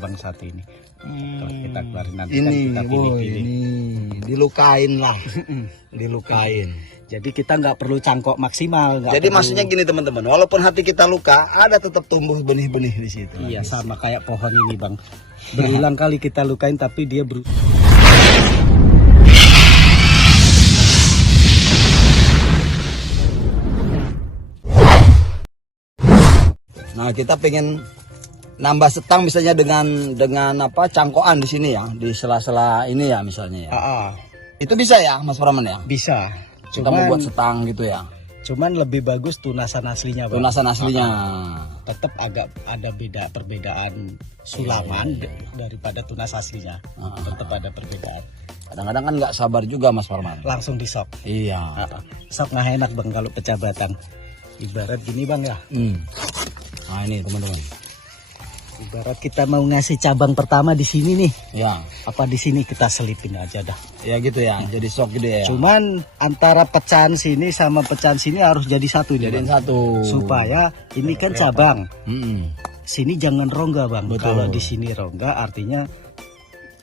bang satu ini. Kalau kita keluarin nanti Ini, kan kita pilih-pilih. ini dilukain lah, dilukain. Jadi kita nggak perlu cangkok maksimal. Jadi maksudnya gini teman-teman, walaupun hati kita luka, ada tetap tumbuh benih-benih di situ. Iya sama kayak pohon ini bang. Berulang kali kita lukain tapi dia Nah kita pengen nambah setang misalnya dengan apa cangkokan di sini ya, di sela-sela ini ya misalnya ya. Itu bisa ya Mas Praman ya? Bisa. Kita mau buat setang gitu ya. Cuman lebih bagus tunasan aslinya bang. Tunasan aslinya. Tetap agak ada perbedaan sulaman daripada tunas aslinya. Tetap ada perbedaan. Kadang-kadang kan nggak sabar juga Mas Praman. Langsung di sok. Iya. Sok nggak enak bang kalau pecah batang. Ibarat gini bang ya. Nah ini teman-teman. Ibarat kita mau ngasih cabang pertama di sini nih. Ya. Apa di sini kita selipin aja dah. Ya gitu ya. Jadi sok gede ya. Cuman antara pecahan sini sama pecahan sini harus jadi satu. Jadiin satu. Supaya ini kan cabang. Sini jangan rongga bang. Betul. Kalau di sini rongga artinya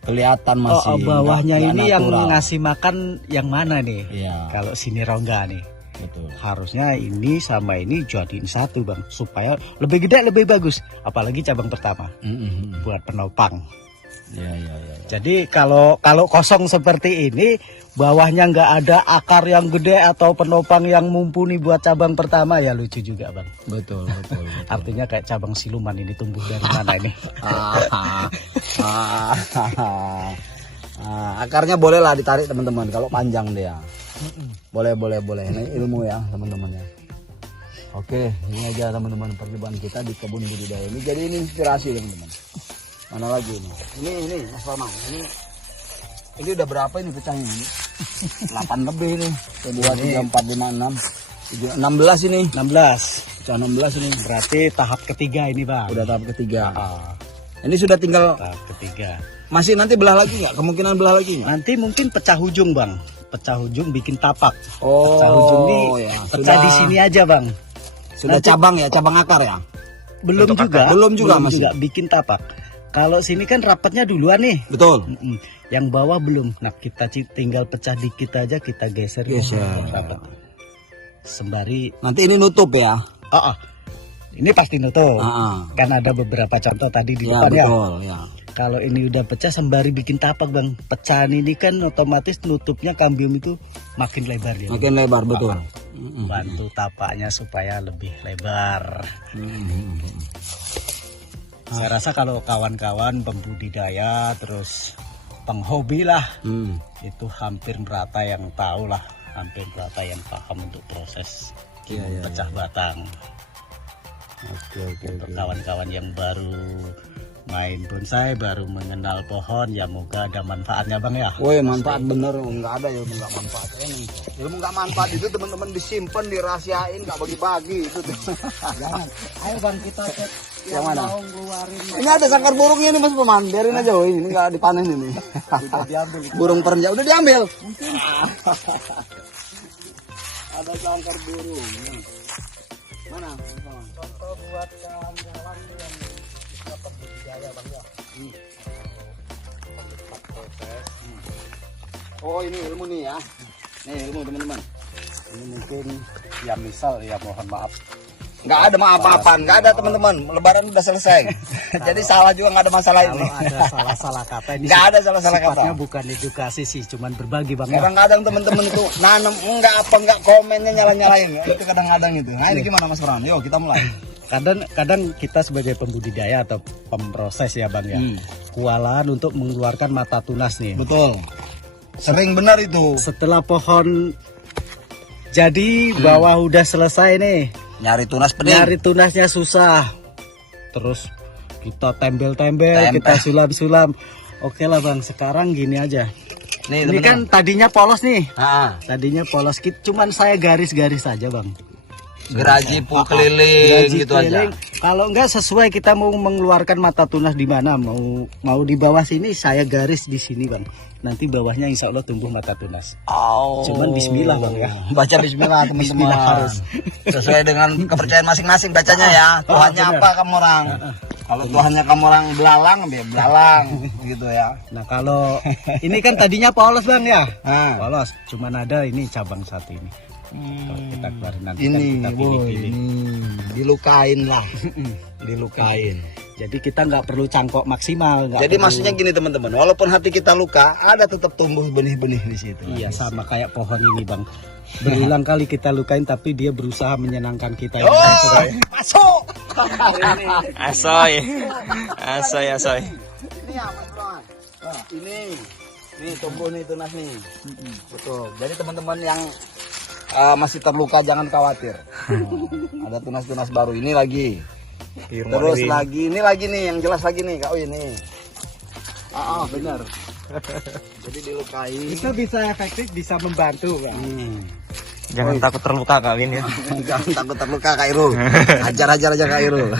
kelihatan masih. Bawahnya ini yang natural. ngasih makan yang mana nih? Iya. Kalau sini rongga nih. Betul. Harusnya ini sama ini jadiin satu bang, supaya lebih gede lebih bagus. Apalagi cabang pertama buat penopang. Ya. Jadi kalau kosong seperti ini, bawahnya nggak ada akar yang gede atau penopang yang mumpuni buat cabang pertama, ya lucu juga bang. Betul. Artinya kayak cabang siluman ini tumbuh dari mana ini? Akarnya bolehlah ditarik teman-teman kalau panjang dia. Boleh. Ini ilmu ya teman-teman ya. Oke, ini aja teman-teman percobaan kita di kebun budidaya ini. Jadi ini inspirasi teman-teman. Mana lagi ini? Ini Mas Farman. Ini udah berapa ini pecahnya ini? 8 lebih nih. 2, 3, 4, 5, 6, 16 ini. 16. Pecah 16 ini. Berarti tahap ketiga ini bang. Udah tahap ketiga. Ini sudah tinggal tahap ketiga. masih nanti belah lagi nggak? Kemungkinan belah lagi nggak? Nanti mungkin pecah ujung bang. Pecah ujung bikin tapak. Oh, pecah ujung ini ya. pecah di sini aja bang. Sudah Nanti, cabang ya, cabang akar ya? Belum juga. Belum juga masih. Juga bikin tapak. Kalau sini kan rapatnya duluan nih. Betul. Yang bawah belum. Nah kita tinggal pecah dikit aja kita geser. Rapat. Sembari. Nanti ini nutup ya? Ini pasti nutup. Kan ada beberapa contoh tadi di depan ya. Betul ya. Kalau ini udah pecah sembari bikin tapak bang. Pecahan ini kan otomatis nutupnya kambium itu makin lebar dia. Makin lebar betul. Bantu tapaknya supaya lebih lebar. Saya rasa kalau kawan-kawan pembudidaya terus penghobi lah itu hampir merata yang tahu lah, hampir merata yang paham untuk proses pecah batang. Untuk kawan-kawan yang baru main bonsai, baru mengenal pohon, ya moga ada manfaatnya bang ya. Woi manfaat bener, nggak ada ilmu nggak manfaat. Ilmu nggak manfaat itu teman-teman disimpan, dirahasiain, nggak bagi-bagi itu. Jangan. Ayo bang kita cek yang mana? Ngeluarin. Ini ada sangkar burungnya nih Mas Peman, biarin aja. Ini nggak dipanen ini. Udah diambil. Burung perenjak udah diambil. Mungkin. Ada sangkar burung. Mana? Contoh buat kawan-kawan yang bisa pembudidaya bang ya. Oh ini ilmu nih ya. Nih ilmu teman-teman. Ini mungkin ya misal ya mohon maaf. Nggak ada apa-apaan, nggak ada teman-teman. Lebaran udah selesai. Jadi salah juga nggak ada masalah ini. Kalau ada salah-salah kata ini. Nggak ada salah-salah kata. Sifatnya bukan edukasi sih, cuman berbagi bang. Kadang-kadang teman-teman itu nanam nggak komennya nyala-nyalain. Itu kadang-kadang itu. Nah ini gimana Mas Fran? Yuk kita mulai. Kadang kita sebagai pembudidaya atau pemproses ya bang ya, kewalahan untuk mengeluarkan mata tunas nih. Betul. Sering benar itu. Setelah pohon jadi bawah udah selesai nih. Nyari tunas pening. Nyari tunasnya susah. Terus kita tembel-tembel, kita sulam-sulam. Oke lah bang, sekarang gini aja. Nih, ini kan tadinya polos nih. Tadinya polos, cuman saya garis-garis saja bang. Geraji keliling gitu aja. Kalau enggak sesuai kita mau mengeluarkan mata tunas di mana, mau di bawah sini saya garis di sini bang. Nanti bawahnya insya Allah tumbuh mata tunas. Cuman Bismillah bang ya. Baca Bismillah teman-teman. Bismillah harus. Sesuai dengan kepercayaan masing-masing bacanya ya. Tuhannya apa kamu orang? Kalau Tuhannya kamu orang belalang, belalang gitu ya. Nah kalau ini kan tadinya polos bang ya, Nah, polos. Cuman ada ini cabang satu ini. Kalau kita keluarin nanti kan ini, kita pilih-pilih. ini dilukain lah, dilukain. Jadi kita nggak perlu cangkok maksimal. Nggak Jadi perlu- maksudnya gini teman-teman, walaupun hati kita luka, ada tetap tumbuh benih-benih di situ. Iya sama kayak pohon ini bang. Berulang kali kita lukain tapi dia berusaha menyenangkan kita. Oh, masuk. Asoy. Asoy, asoy. Ini ya Mas Bro. Nah, ini tumbuh nih tunas nih. Betul. Jadi teman-teman yang masih terluka jangan khawatir. Ada tunas-tunas baru ini lagi. Terus lagi ini lagi nih yang jelas lagi nih Kak Win nih. Benar. Jadi dilukai. Itu bisa efektif, bisa membantu bang. Jangan takut terluka Kak Win ya. Jangan takut terluka Kak Irul. Ajar-ajar aja Kak Irul.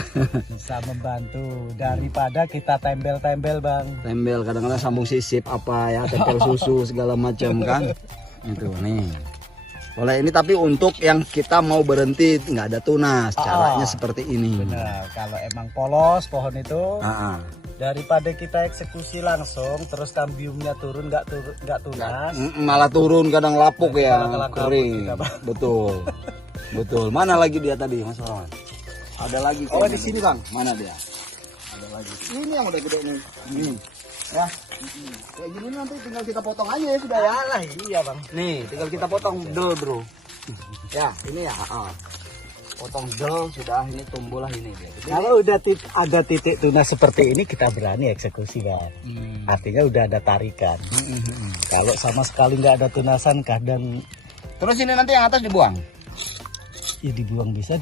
Bisa membantu daripada kita tembel-tembel bang. Tembel kadang-kadang sambung sisip apa ya, tempel susu segala macam kan. Itu nih. Boleh ini tapi untuk yang kita mau berhenti nggak ada tunas, caranya seperti ini. Benar. Kalau emang polos pohon itu, daripada kita eksekusi langsung, terus kambiumnya turun nggak tunas. Malah turun kadang lapuk ya, Kadang-kadang lapuk kering. kita, Bang. Betul. Betul. Mana lagi dia tadi Mas Roman? Ada lagi. Oh di sini Bang. Mana dia? Ada lagi. Ini yang udah gede nih. Ini. Ya. Kayak gini nanti tinggal kita potong aja ya sudah ya. Lah iya bang. Nih, tinggal kita potong del, Bro. Ya, ini ya. Potong del sudah ini tumbuhlah ini dia. Kalau udah ada titik tunas seperti ini kita berani eksekusi kan. Artinya udah ada tarikan. Kalau sama sekali nggak ada tunasan kadang Terus ini nanti yang atas dibuang. ya dibuang bisa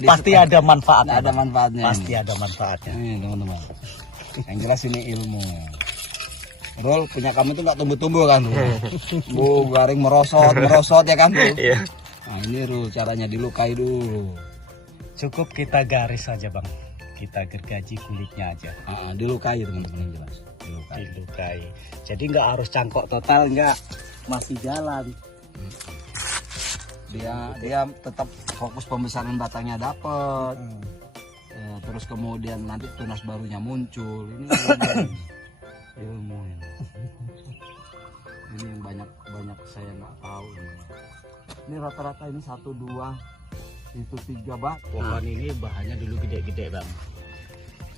pasti ada manfaatnya. Ada manfaatnya. Pasti ada manfaatnya. Nih, teman-teman. Yang jelas ini ilmu. Rol punya kamu itu nggak tumbuh-tumbuh kan, Bu garing merosot ya kan, Bu. Iya. Nah, ini Rul caranya dilukai dulu. Cukup kita garis saja bang. Kita gergaji kulitnya aja. Dilukai teman-teman yang jelas. Dilukai. Jadi nggak harus cangkok total nggak. Masih jalan. Dia tetap fokus pembesaran batangnya dapat. Terus kemudian nanti tunas barunya muncul. Ini ilmu ini. Ini yang banyak saya nggak tahu ini rata-rata ini 1, 2 itu 3 bak. Pohon ini bahannya dulu gede-gede bang.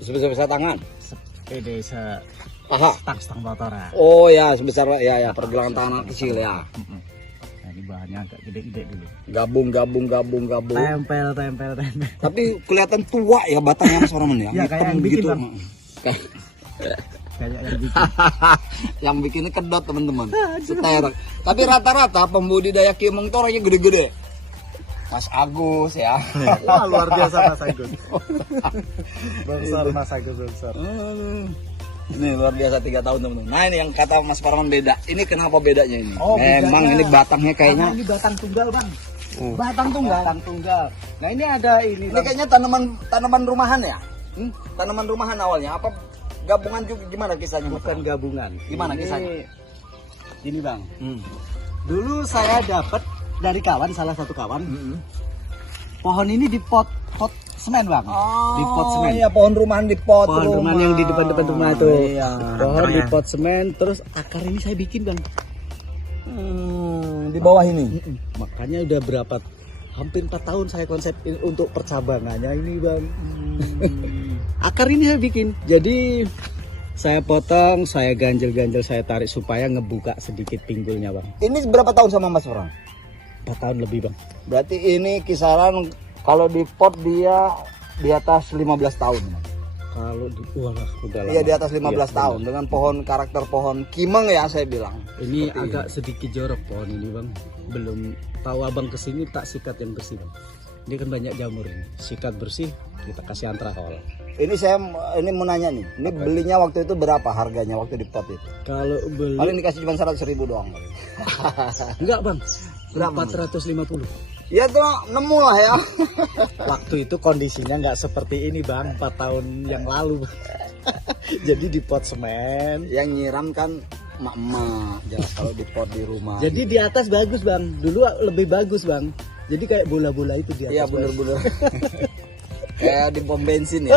Sebesar tangan. Sepede stang motoran. Oh ya sebesar ya pergelangan tangan kecil ya. Nah, ini bahannya agak gede-gede dulu. Gabung. Tempel. Tapi kelihatan tua ya batangnya Mas Roman ya. Ya, kayak yang bikin, Bang. Kayak yang bikin. Yang bikinnya kedot teman-teman. Seter. Tapi rata-rata pembudidaya kimeng itu orangnya gede-gede. Mas Agus ya. Wah, luar biasa Mas Agus. Besar Mas Agus besar. Ini luar biasa 3 tahun teman-teman. Nah ini yang kata Mas Parman beda. Ini kenapa bedanya ini? Oh, Memang bedanya. ini batangnya kayaknya. Karena ini batang tunggal bang. Batang tunggal. Batang tunggal. Nah ini ada ini. Ini kayaknya tanaman rumahan ya? Tanaman rumahan awalnya apa? Gabungan juga gimana kisahnya? Bukan gabungan. Gimana kisahnya? Ini bang. Dulu saya dapat dari kawan, salah satu kawan. Pohon ini di pot semen bang. Di pot semen. Iya pohon rumahan di pot. Pohon rumahan yang di depan rumah itu. Iya. Pohon di pot semen, terus akar ini saya bikin bang. Di bawah ini. Makanya udah berapa? Hampir 4 tahun saya konsepin untuk percabangannya ini bang. Akar ini saya bikin. Jadi saya potong, saya ganjel-ganjel, saya tarik supaya ngebuka sedikit pinggulnya bang. Ini berapa tahun sama Mas Orang? 4 tahun lebih bang. Berarti ini kisaran kalau di pot dia di atas 15 tahun. Kalau di udah lama. Iya di atas 15 Iya, tahun dengan pohon karakter pohon kimeng ya saya bilang. Ini Seperti agak sedikit jorok pohon ini bang. Belum tahu abang kesini tak sikat yang bersih bang. Ini kan banyak jamur ini. Sikat bersih kita kasih antrakol. Ini ini mau nanya nih. Ini belinya waktu itu berapa harganya waktu di pot itu? Kalau beli Paling dikasih cuma 100.000 doang. enggak bang. Berapa? 450. Ya tuh nemu lah ya. Waktu itu kondisinya nggak seperti ini bang. 4 tahun yang lalu. Jadi di pot semen. Yang nyiram kan emak-emak. Jelas kalau di pot di rumah. Jadi di atas bagus bang. Dulu lebih bagus bang. Jadi kayak bola-bola itu di atas. Iya bener-bener. Kayak di pom bensin ya.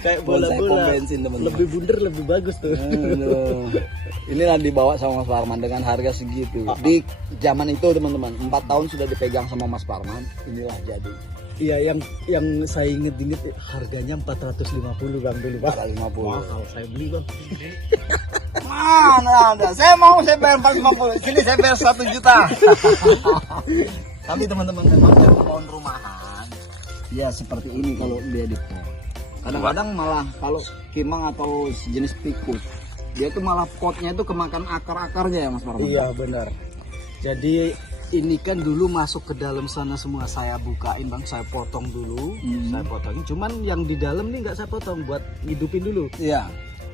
Kayak Bonsai pom bola-bola. bensin teman-teman. Lebih bunder, lebih bagus tuh. Aduh. Inilah dibawa sama Mas Parman dengan harga segitu. Di zaman itu teman-teman, 4 tahun sudah dipegang sama Mas Parman. Inilah jadi Iya, yang saya inget harganya 450 Bang dulu, Bang. 450. Wah, kalau saya beli, Bang. Mana ada? Saya bayar 450. Sini saya bayar 1 juta. Tapi teman-teman memang yang pohon rumahan ya seperti ini kalau dia di pot. Kadang-kadang malah kalau kimang atau jenis pikuk, dia tuh malah potnya itu kemakan akar-akarnya ya Mas Parman. Iya, benar. Jadi ini kan dulu masuk ke dalam sana semua, saya bukain Bang, saya potong dulu, saya potongin. Cuman yang di dalam nih nggak saya potong, buat hidupin dulu. Iya.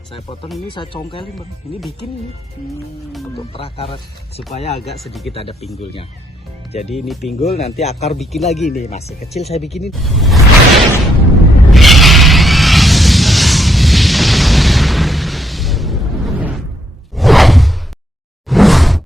Saya potong ini, saya congkelin Bang. Ini bikin ini untuk perakar supaya agak sedikit ada pinggulnya. Jadi ini pinggul, nanti akar bikin lagi nih, masih kecil saya bikinin.